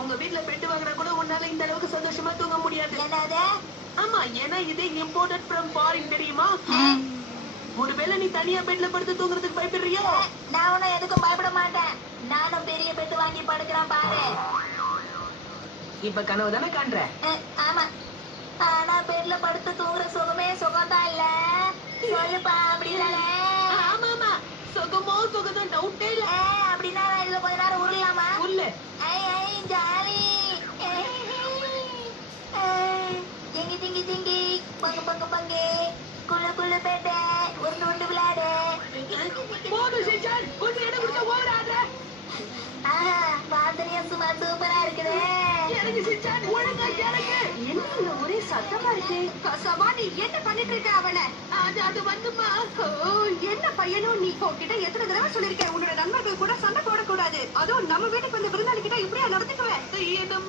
உங்க வீட்ல பெட் வாங்குற கூட உன்னால இந்த அளவுக்கு சந்தோஷமா தூங்க முடியாது. என்னது? ஆமா, ஏன்னா இது இம்போர்ட்டட் ஃப்ரம் ஃபாரின் தெரியுமா? ஒருவேளை நீ தனியா பெட்ல படுத்து தூங்குறதுக்கு பயப்படுறியோ? நான் ஒன்னும் எதுக்கும் பயப்பட மாட்டேன். நானும் பெரிய பெட் வாங்கி படுக்கிறேன் பாரு. இப்ப கனவு தானே காண்ற? ஆமா, ஆனா பெட்ல படுத்து தூங்குற சுகமே சுகம்தான் இல்ல. சொல்லுப்பா, அப்படிதானே? ஆமா, சுகமோ சுகதான், டவுட்டே இல்ல. அப்படின்னா இதுல கொஞ்ச நேரம் உருளாமா? உள்ள ஜாலி. திங்கி திங்கி திங்கி, பங்கு பங்கு பங்கு, குள்ளு குள்ளு பேட்டை, உருண்டு உருண்டு விளையாடு. போதும் ஷின்சான், கொஞ்சம் இடம் கொடுத்தா ஓவர் ஆடுற. வாசனையா சும்மா சூப்பரா இருக்குது. எனக்கு ஷின்சான் ஒழுங்கா கேளுங்க. என்ன ஒரே சத்தமா இருக்கு? கசவா, நீ என்ன பண்ணிட்டு இருக்க அவனை? அது வந்துமா. என்ன பையனும், நீ உன்கிட்ட எத்தனை தடவை சொல்லிருக்கேன் உன்னோட நண்பர்கள் கூட சண்டை போடக்கூடாது. அதுவும் நம்ம வீட்டுக்கு வந்து விருந்தாளி கிட்ட இப்படியா நடந்துக்குவேன்? என்ன